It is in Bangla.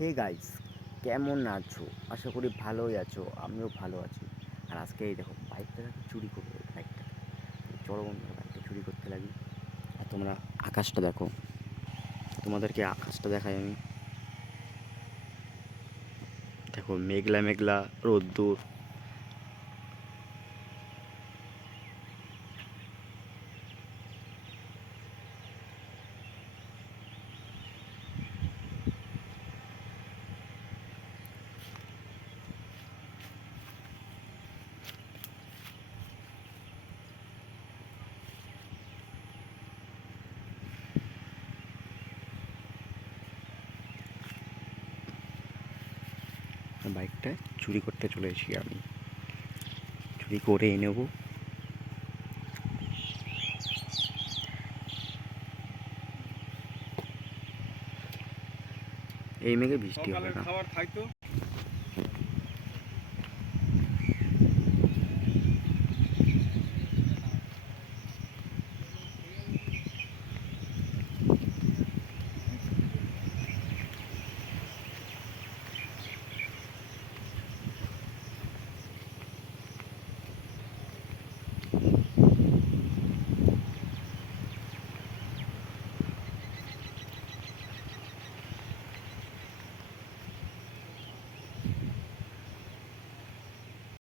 হে গাইস কেমন আছো? আশা করি ভালোই আছো, আমিও ভালো আছি। আর আজকে এই দেখো বাইকটাকে চুরি করব বাইকটা চলো বন্ধুরা বাইকটা চুরি করতে লাগি। আর তোমরা আকাশটা দেখো। তোমাদেরকে আকাশটা দেখাই আমি। দেখো মেঘলা মেঘলা রোদ্দুর। বাইকটা চুরি করতে চলেছি আমি। চুরি করে এনেবো এই মেঘে বৃষ্টি হবে না।